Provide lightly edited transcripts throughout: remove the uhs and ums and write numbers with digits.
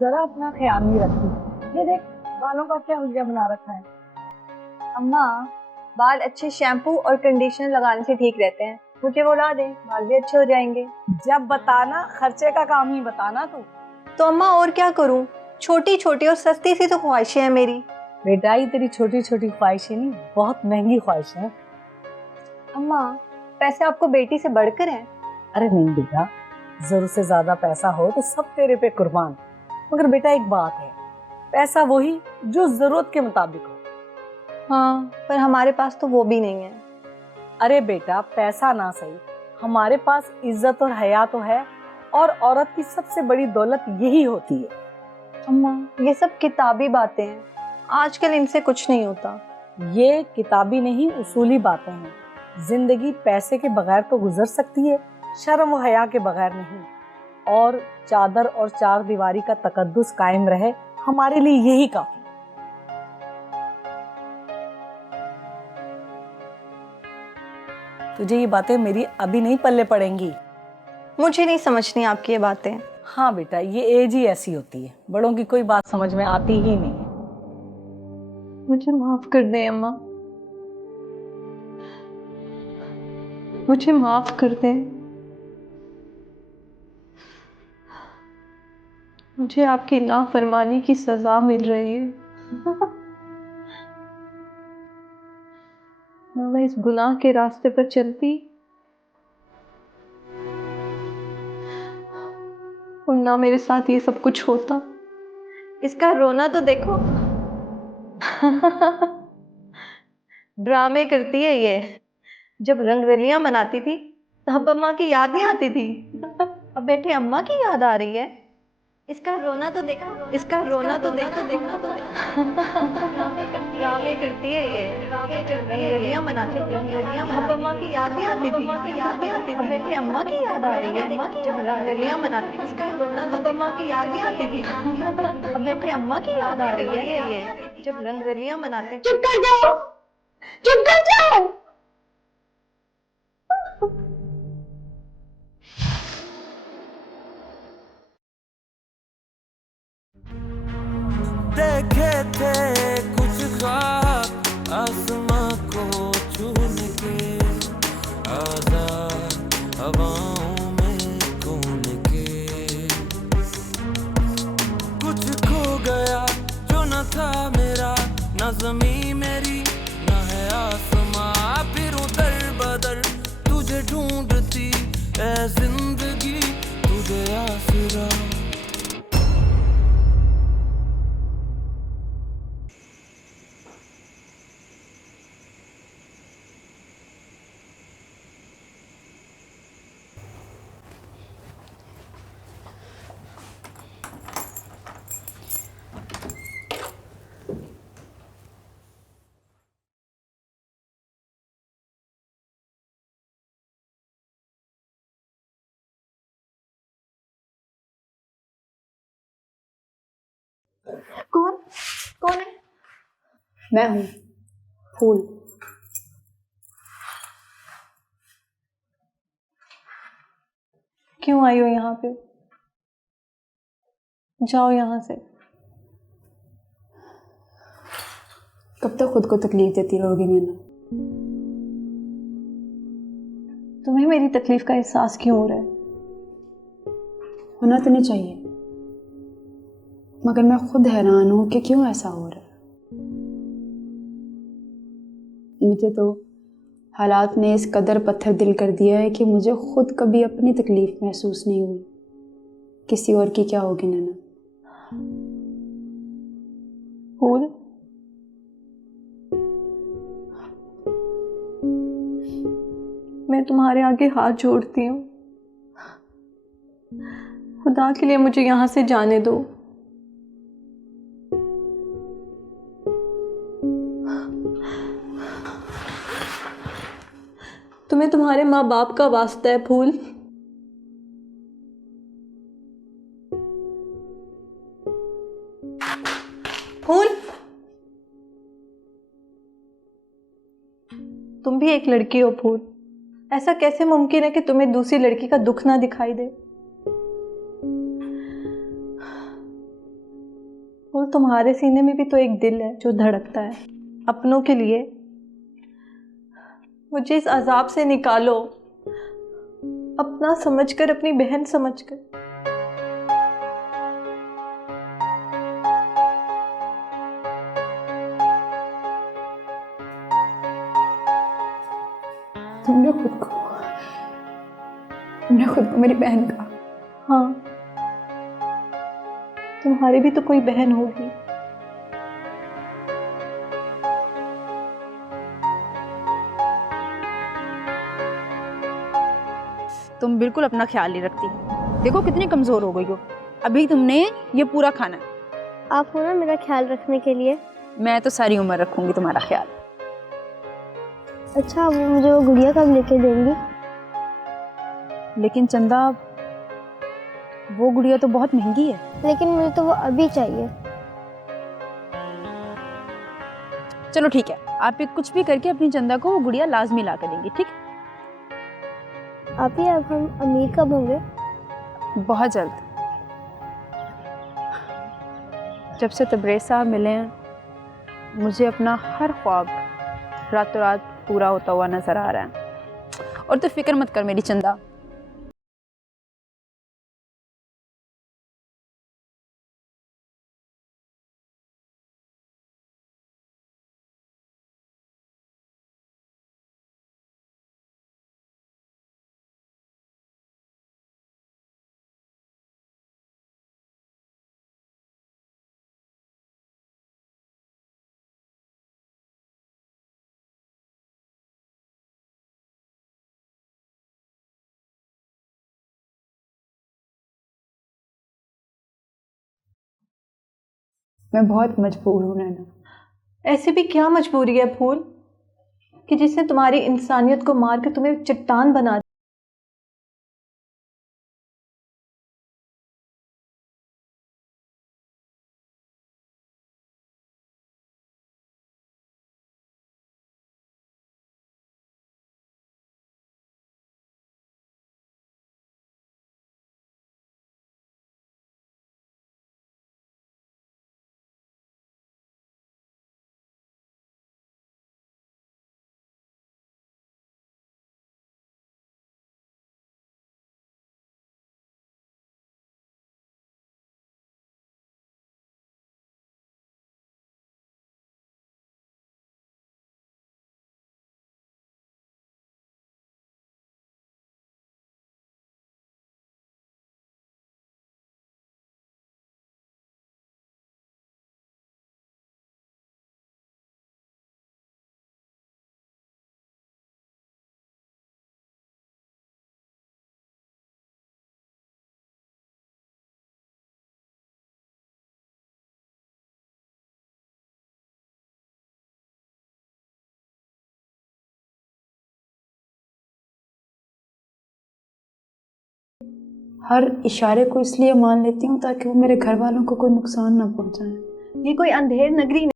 जरा अपना ख्याल नहीं रखती। ये देख बालों का क्या हुलिया बना रखा है। अम्मा, बाल अच्छे शैम्पू और कंडीशनर लगाने से ठीक रहते हैं। मुझे वो ला दे, बाल भी अच्छे हो जाएंगे। जब बताना खर्चे का काम ही बताना तू। तो अम्मा और क्या करूं? छोटी छोटी और सस्ती सी तो ख्वाहिशें हैं मेरी। बेटा ये तेरी छोटी छोटी ख्वाहिशें नहीं, बहुत महंगी ख्वाहिशें हैं। अम्मा, पैसे आपको बेटी से बढ़कर हैं? अरे नहीं बेटा, जरूरत से ज्यादा पैसा हो तो सब तेरे पे कुर्बान। मगर बेटा एक बात है, पैसा वही जो जरूरत के मुताबिक हो। हाँ, पर हमारे पास तो वो भी नहीं है। अरे बेटा पैसा ना सही, हमारे पास इज्जत और हया तो है, और औरत की सबसे बड़ी दौलत यही होती है। अम्मा, ये सब किताबी बातें हैं, आजकल इनसे कुछ नहीं होता। ये किताबी नहीं उसूली बातें हैं। जिंदगी पैसे के बगैर तो गुजर सकती है, शर्म व हया के बगैर नहीं। और चादर और चार दीवारी का तकद्दुस कायम रहे, हमारे लिए यही काफी। तुझे ये बातें मेरी अभी नहीं पल्ले पड़ेंगी। मुझे नहीं समझनी आपकी ये बातें। हाँ बेटा, ये एज ही ऐसी होती है, बड़ों की कोई बात समझ में आती ही नहीं है। मुझे माफ कर दे अम्मा, मुझे माफ कर दे। मुझे आपकी नाफरमानी की सजा मिल रही है। ना मैं इस गुनाह के रास्ते पर चलती, और ना मेरे साथ ये सब कुछ होता। इसका रोना तो देखो। ड्रामे करती है ये। जब रंगरलियां मनाती थी तब अम्मा की याद नहीं आती थी। अब बैठे अम्मा की याद आ रही है। इसका रोना तो देखो, इसका रोना तो देखो, देखो तो ड्रामे करती है ये। रंगरलियां मनाती थी, अब अम्मा की याद नहीं आती थी। अब बैठे अम्मा की याद आ रही है। जब रंगरलियां मनाती थी इसका रोना तो अम्मा की याद नहीं आती थी। अब बैठे अम्मा की याद आ रही है ये। जब रंगरलियां मनाते। चुप कर जाओ, चुप कर जाओ। देखे थे कुछ ख्वाब आसमां को छूने के, आजाद हवाओं में कौन के। कुछ खो गया जो न था मेरा, न ज़मीं मेरी न है आसमां। फिरूं दर बदर तुझे ढूंढती ऐ जिंदगी, तुझे आसरा। कौन कौन है? मैं हूँ फूल। क्यों आई हो यहाँ पे? जाओ यहाँ से। कब तक खुद को तकलीफ देती रहोगी नैना? तुम्हें मेरी तकलीफ का एहसास क्यों हो रहा है? होना तो नहीं चाहिए, मगर मैं खुद हैरान हूँ कि क्यों ऐसा हो रहा है। मुझे तो हालात ने इस कदर पत्थर दिल कर दिया है कि मुझे खुद कभी अपनी तकलीफ महसूस नहीं हुई। किसी और की क्या होगी नैना? फूल, मैं तुम्हारे आगे हाथ जोड़ती हूँ, खुदा के लिए मुझे यहाँ से जाने दो। तुम्हें तुम्हारे माँ बाप का वास्ता है फूल। फूल, तुम भी एक लड़की हो फूल। ऐसा कैसे मुमकिन है कि तुम्हें दूसरी लड़की का दुख ना दिखाई दे? तुम्हारे सीने में भी तो एक दिल है जो धड़कता है अपनों के लिए। मुझे इस अजाब से निकालो, अपना समझकर, अपनी बहन समझकर। तुमने खुद को मेरी बहन कहा। हाँ, तुम्हारी भी तो कोई बहन होगी। तुम बिल्कुल अपना ख्याल नहीं रखती। देखो कितनी कमजोर हो गई हो। अभी तुमने ये पूरा खाना है। आप हो ना मेरा ख्याल रखने के लिए। मैं तो सारी उम्र रखूंगी तुम्हारा ख्याल। अच्छा, वो मुझे वो गुड़िया कब लेके देंगी? लेकिन चंदा, वो गुड़िया तो बहुत महंगी है। लेकिन मुझे तो वो अभी चाहिए। चलो ठीक है, आप ये कुछ भी करके अपनी चंदा को वो गुड़िया लाजमी ला कर देंगी, ठीक है? आप ही, अब हम अमीर कब होंगे? बहुत जल्द। जब से तबरेज़ साहब मिले हैं, मुझे अपना हर ख्वाब रातों रात पूरा होता हुआ नजर आ रहा है। और तो फिक्र मत कर मेरी चंदा। मैं बहुत मजबूर हूँ नैना। ऐसी भी क्या मजबूरी है फूल कि जिसने तुम्हारी इंसानियत को मार के तुम्हें चट्टान बना हर इशारे को इसलिए मान लेती हूँ ताकि वो मेरे घर वालों को कोई नुकसान ना पहुँचाए। ये कोई अंधेर नगरी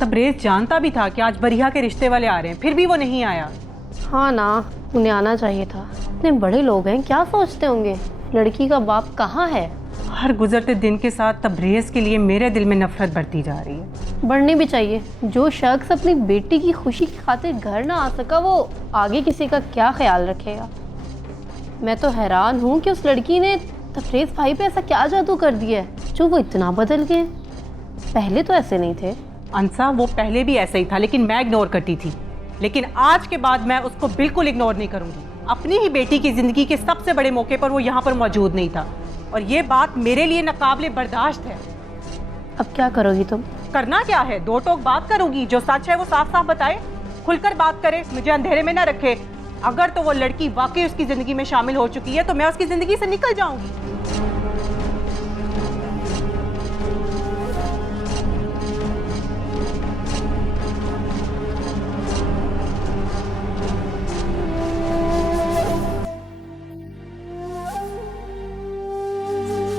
तबरेज़ जानता भी था कि आज बरिया के रिश्ते वाले आ रहे हैं, फिर भी वो नहीं आया। हाँ ना, उन्हें आना चाहिए था। इतने बड़े लोग हैं, क्या सोचते होंगे लड़की का बाप कहाँ है। हर गुजरते दिन के साथ तबरेज़ के लिए मेरे दिल में नफरत बढ़ती जा रही है। बढ़नी भी चाहिए। जो शख्स अपनी बेटी की खुशी की खातिर घर ना आ सका, वो आगे किसी का क्या ख्याल रखेगा। मैं तो हैरान हूँ कि उस लड़की ने तबरेज़ भाई पे ऐसा क्या जादू कर दिया है जो वो इतना बदल गए। पहले तो ऐसे नहीं थे। अंसा, वो पहले भी ऐसा ही था, लेकिन मैं इग्नोर करती थी। लेकिन आज के बाद मैं उसको बिल्कुल इग्नोर नहीं करूंगी। अपनी ही बेटी की जिंदगी के सबसे बड़े मौके पर वो यहाँ पर मौजूद नहीं था, और ये बात मेरे लिए नाकाबिले बर्दाश्त है। अब क्या करोगी तुम? करना क्या है, दो टोक बात करूंगी। जो सच है वो साफ साफ बताए, खुलकर बात करे, मुझे अंधेरे में ना रखे। अगर तो वो लड़की वाकई उसकी जिंदगी में शामिल हो चुकी है तो मैं उसकी जिंदगी से निकल जाऊंगी।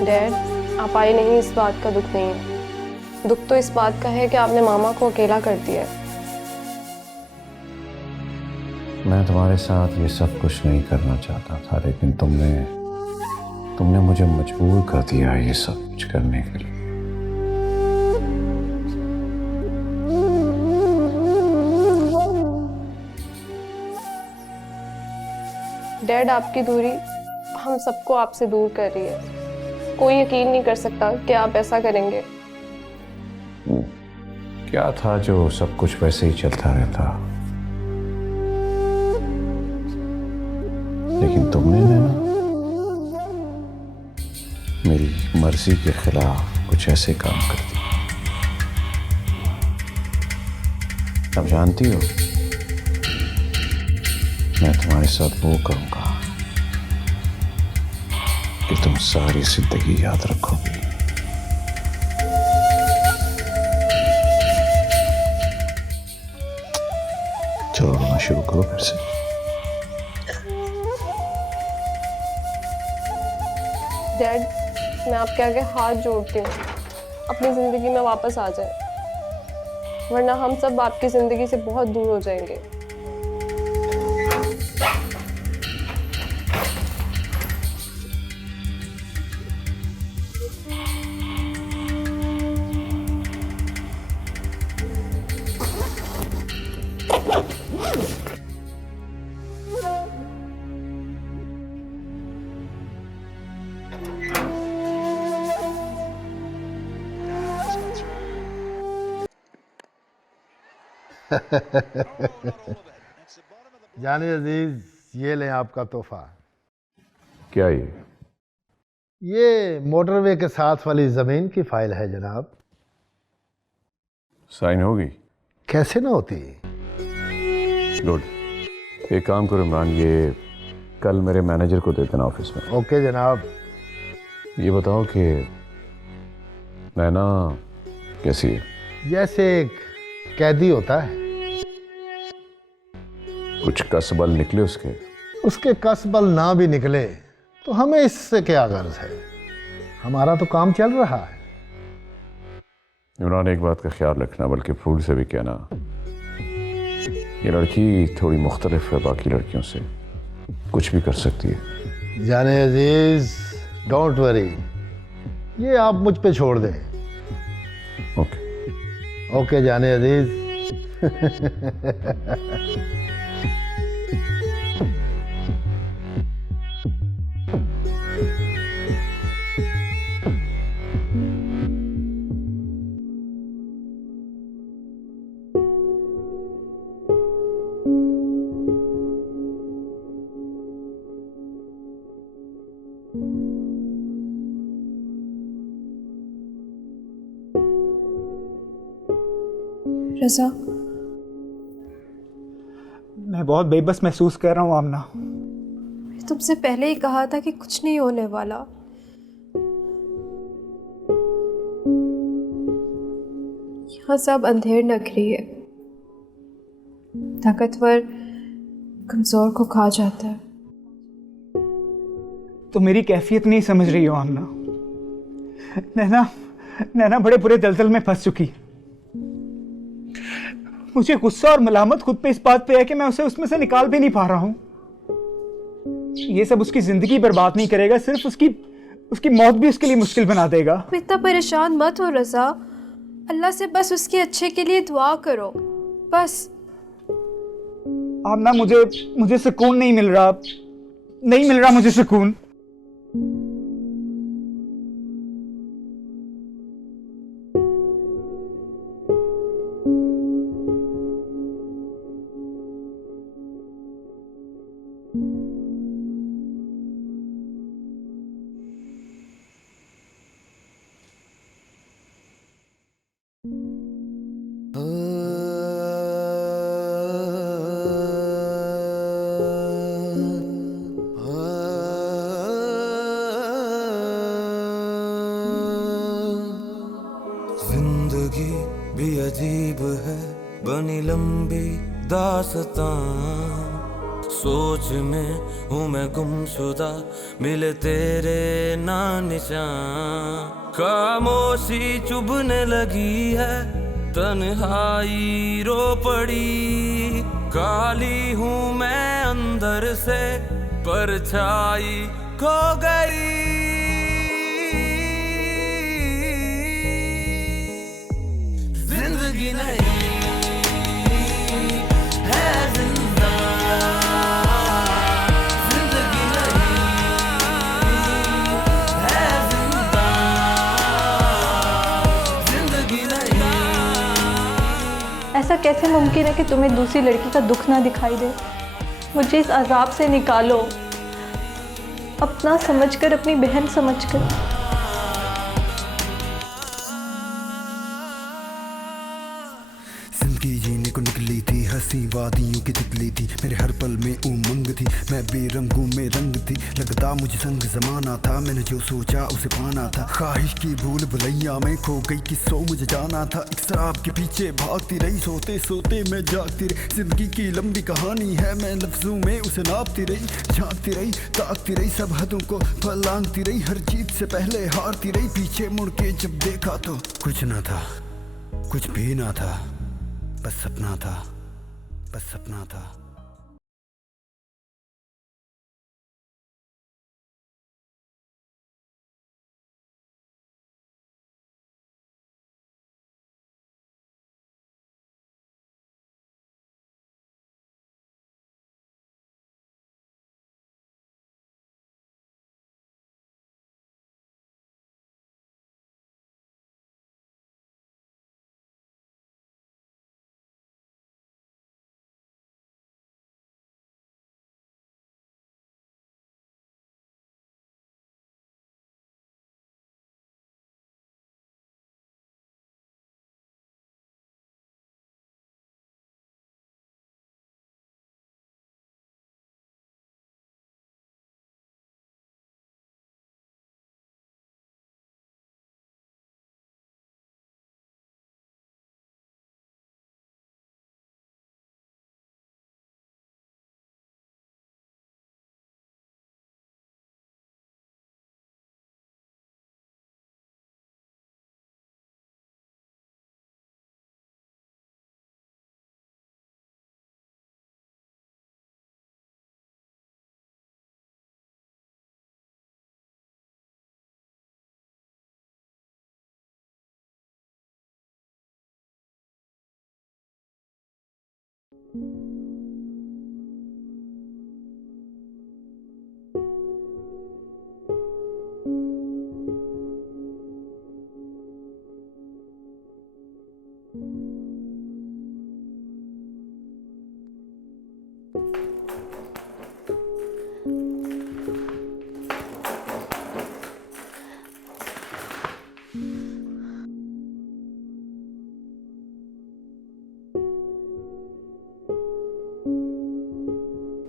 डैड, आप आए नहीं, इस बात का दुख नहीं है। दुख तो इस बात का है कि आपने मामा को अकेला कर दिया है। मैं तुम्हारे साथ ये सब कुछ नहीं करना चाहता था, लेकिन तुमने मुझे मजबूर कर दिया ये सब कुछ करने के लिए। डैड, आपकी दूरी हम सबको आपसे दूर कर रही है। कोई यकीन नहीं कर सकता कि आप ऐसा करेंगे। क्या था जो सब कुछ वैसे ही चलता रहता, लेकिन तुमने ना मेरी मर्जी के खिलाफ कुछ ऐसे काम कर दिए। अब जानती हो, मैं तुम्हारे साथ वो करूंगा कि तुम सारी जिंदगी याद रखोगी। चलो रोना शुरू करो फिर से। डैड, मैं आपके आगे हाथ जोड़ती हूँ, अपनी जिंदगी में वापस आ जाए, वरना हम सब आपकी जिंदगी से बहुत दूर हो जाएंगे। जाने अजीज, ये लें आपका तोहफा। क्या ये मोटरवे के साथ वाली जमीन की फाइल है जनाब। साइन होगी? कैसे ना होती। गुड। एक काम करो इमरान, ये कल मेरे मैनेजर को दे देना ऑफिस में। ओके जनाब। ये बताओ कि नैना कैसी है? जैसे एक कैदी होता है। कुछ कसबल निकले उसके कसबल ना भी निकले तो हमें इससे क्या गर्ज है, हमारा तो काम चल रहा है। इमरान, एक बात का ख्याल रखना, बल्कि फूल से भी कहना, ये लड़की थोड़ी मुख्तलिफ है बाकी लड़कियों से, कुछ भी कर सकती है। जाने अजीज, डोंट वरी, ये आप मुझ पे छोड़ दें। ओके ओके जाने अजीज। रज़ा, मैं बहुत बेबस महसूस कर रहा हूँ आमना। मैं तुमसे पहले ही कहा था कि कुछ नहीं होने वाला। यहाँ सब अंधेर नगरी है, ताकतवर कमजोर को खा जाता है। तो मेरी कैफियत नहीं समझ रही हो आमना। नैना बड़े बुरे दलदल में फंस चुकी। मुझे गुस्सा और मलामत खुद पे इस बात पे है कि मैं उसे उसमें से निकाल भी नहीं पा रहा हूँ। ये सब उसकी जिंदगी बर्बाद नहीं करेगा, सिर्फ उसकी मौत भी उसके लिए मुश्किल बना देगा। इतना परेशान मत हो रज़ा, अल्लाह से बस उसके अच्छे के लिए दुआ करो बस। आमना, मुझे सुकून नहीं मिल रहा मुझे सुकून। जिंदगी भी अजीब है, बनी लंबी दास्तां। सोच में हूँ मैं गुमशुदा, मिले तेरे ना निशान। खामोशी चुभने लगी है, तन्हाई रो पड़ी। काली हूँ मैं अंदर से, परछाई खो गई। जिंदगी नहीं है जिंदा, जिंदगी नहीं है जिंदा, जिंदगी नहीं। ऐसा कैसे मुमकिन है कि तुम्हें दूसरी लड़की का दुख ना दिखाई दे? मुझे इस अजाब से निकालो, अपना समझकर, अपनी बहन समझकर। जिंदगी जीने को निकली थी, हंसी वादियों की तितली थी, मेरे हर पल में उमंग थी, मैं बेरंगों में रंग थी। लगता मुझे संग जमाना था, मैंने जो सोचा उसे पाना था। ख्वाहिश की भूल भुलैया में खो गई, किसों मुझे जाना था। एक शराब के पीछे भागती रही, सोते सोते मैं जागती रही। जिंदगी की लंबी कहानी है, मैं लफ्जों में उसे नापती रही। झांकती रही, ताकती रही, सब हदों को फलांगती रही। हर जीत से पहले हारती रही, पीछे मुड़ के जब देखा तो कुछ ना था, कुछ भी ना था, बस सपना था, बस सपना था।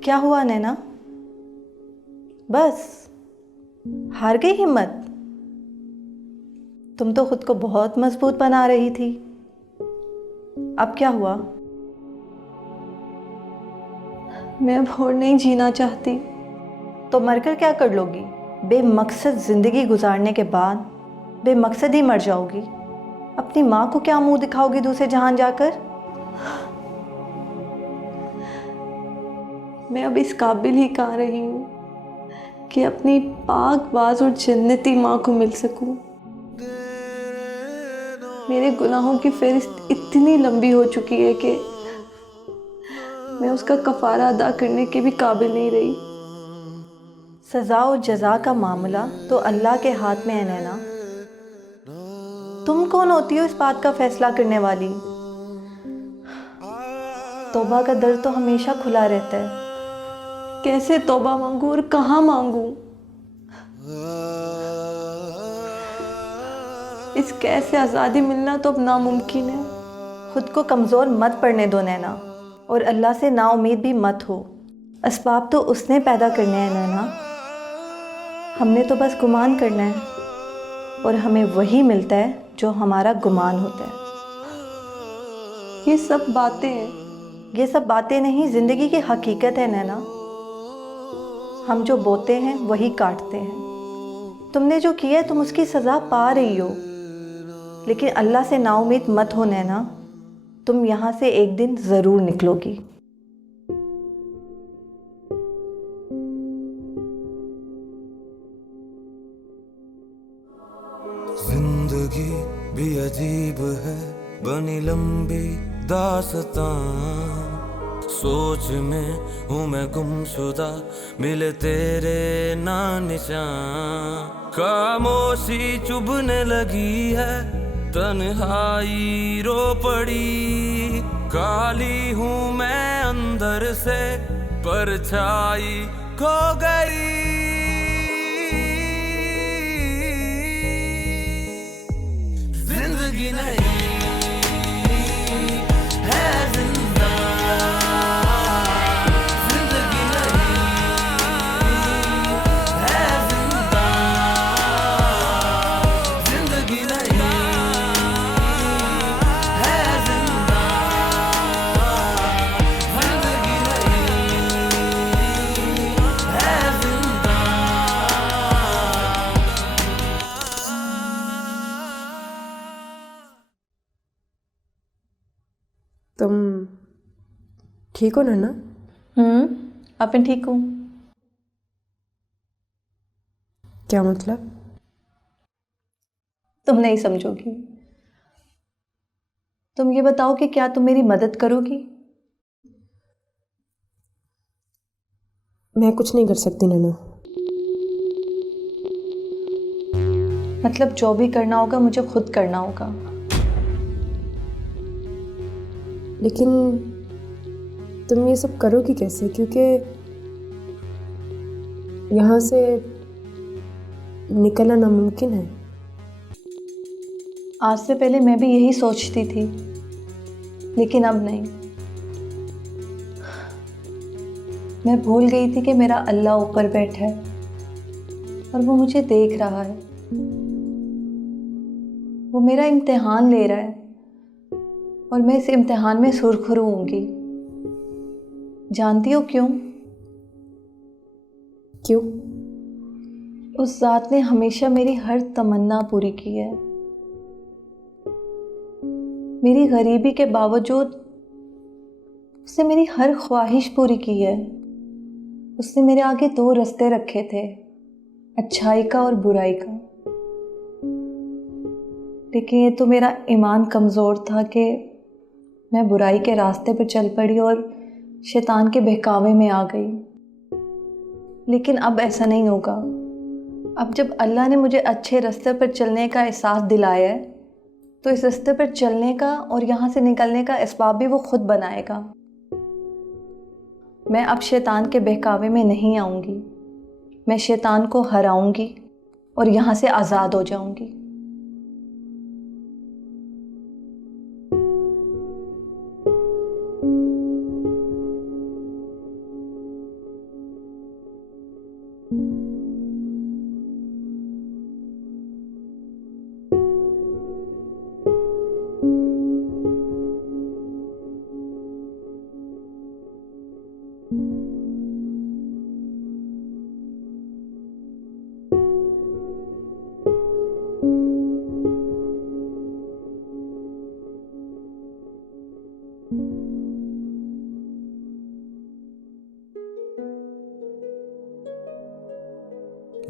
क्या हुआ नैना? बस हार गई हिम्मत? तुम तो खुद को बहुत मजबूत बना रही थी, अब क्या हुआ? मैं अब और नहीं जीना चाहती। तो मरकर क्या कर लोगी? बेमकसद जिंदगी गुजारने के बाद बेमकसद ही मर जाओगी। अपनी माँ को क्या मुंह दिखाओगी दूसरे जहान जाकर? मैं अब इस काबिल ही कहाँ रही हूँ कि अपनी पाकबाज और जन्नती माँ को मिल सकूँ। मेरे गुनाहों की फहरिस्त इतनी लंबी हो चुकी है कि मैं उसका कफारा अदा करने के भी काबिल नहीं रही। सज़ा और जज़ा का मामला तो अल्लाह के हाथ में है नैना। तुम कौन होती हो इस बात का फैसला करने वाली? तौबा का दर तो हमेशा खुला रहता है। कैसे तौबा मांगूं और कहाँ मांगूं? इस कैद से आज़ादी मिलना तो अब नामुमकिन है। खुद को कमज़ोर मत पड़ने दो नैना, और अल्लाह से नाउमीद भी मत हो। असबाब तो उसने पैदा करने हैं नैना, हमने तो बस गुमान करना है, और हमें वही मिलता है जो हमारा गुमान होता है। ये सब बातें हैं। ये सब बातें नहीं, ज़िंदगी की हकीकत है नैना। हम जो बोते हैं वही काटते हैं। तुमने जो किया है तुम उसकी सज़ा पा रही हो, लेकिन अल्लाह से नाउमीद मत हो नैना, तुम यहाँ से एक दिन ज़रूर निकलोगी। जिंदगी भी अजीब है, बनी लंबी दास्तां। सोच में हूँ मैं गुमशुदा, मिले तेरे ना निशान। खामोशी चुभने लगी है, तन्हाई रो पड़ी। काली हूँ मैं अंदर से, परछाई खो गई। जिंदगी नहीं है जिंदा, जिंदगी नहीं है जिंदा, जिंदगी नहीं है जिंदा, जिंदगी नहीं है जिंदा। तुम ठीक हो ना? अपन ठीक हूँ। क्या मतलब? तुम नहीं समझोगी। तुम ये बताओ कि क्या तुम मेरी मदद करोगी? मैं कुछ नहीं कर सकती नैना। मतलब जो भी करना होगा मुझे खुद करना होगा। लेकिन तुम ये सब करोगी कैसे? क्योंकि यहाँ से निकलना नामुमकिन है। आज से पहले मैं भी यही सोचती थी, लेकिन अब नहीं। मैं भूल गई थी कि मेरा अल्लाह ऊपर बैठा है और वो मुझे देख रहा है। वो मेरा इम्तिहान ले रहा है और मैं इस इम्तिहान में सुरखरू होंगी। जानती हो क्यों? क्यों? उस ज़ात ने हमेशा मेरी हर तमन्ना पूरी की है। मेरी गरीबी के बावजूद उसने मेरी हर ख्वाहिश पूरी की है। उसने मेरे आगे दो रास्ते रखे थे, अच्छाई का और बुराई का। लेकिन ये तो मेरा ईमान कमज़ोर था कि मैं बुराई के रास्ते पर चल पड़ी और शैतान के बहकावे में आ गई। लेकिन अब ऐसा नहीं होगा। अब जब अल्लाह ने मुझे अच्छे रास्ते पर चलने का एहसास दिलाया है, तो इस रास्ते पर चलने का और यहाँ से निकलने का असबाब भी वो खुद बनाएगा। मैं अब शैतान के बहकावे में नहीं आऊँगी। मैं शैतान को हराऊँगी और यहाँ से आज़ाद हो जाऊँगी।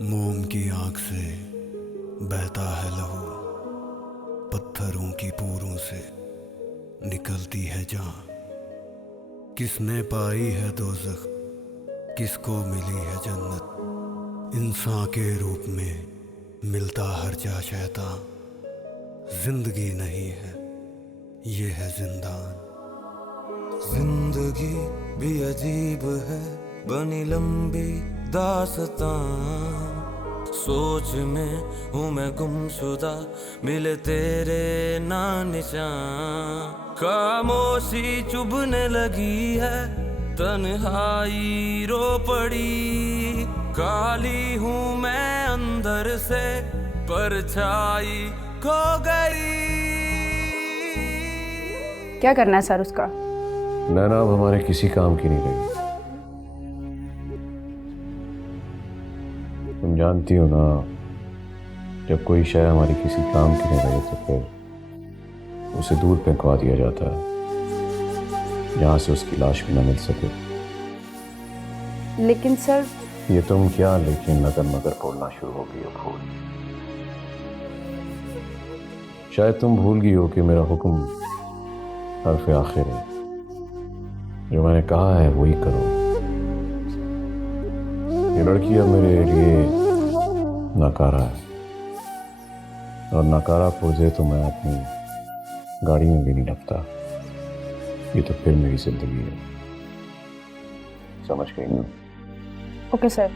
मोम की आंख से बहता है लहू, पत्थरों की पोरों से निकलती है जान। किसने पाई है दोज़ख, किसको मिली है जन्नत। इंसान के रूप में मिलता हर जा शैतान। जिंदगी नहीं है, ये है जिंदान। जिंदगी भी अजीब है, बनी लंबी दास्तां। सोच में हूँ मैं गुमशुदा, मिले तेरे ना निशान। खामोशी चुभने लगी है, तन्हाई रो पड़ी। काली हूँ मैं अंदर से, परछाई खो गई। क्या करना है सर उसका? नैना अब हमारे किसी काम की नहीं रही। तुम जानती हो ना, जब कोई शय हमारी किसी काम की नहीं रही तो फिर उसे दूर फेंकवा दिया जाता है, जहाँ से उसकी लाश भी ना मिल सके। लेकिन सर, ये तुम क्या लेकिन नगर मगर बोलना शुरू हो गई हो फूल। शायद तुम भूल गई हो कि मेरा हुक्म हर्फ आखिर है। जो मैंने कहा है वही करो। ये लड़की अब मेरे लिए नाकारा है, और नाकारा पुर्जे तो मैं अपनी गाड़ी में भी नहीं रखता। ये तो फिर मेरी जिंदगी है, समझ गई ना? Okay sir.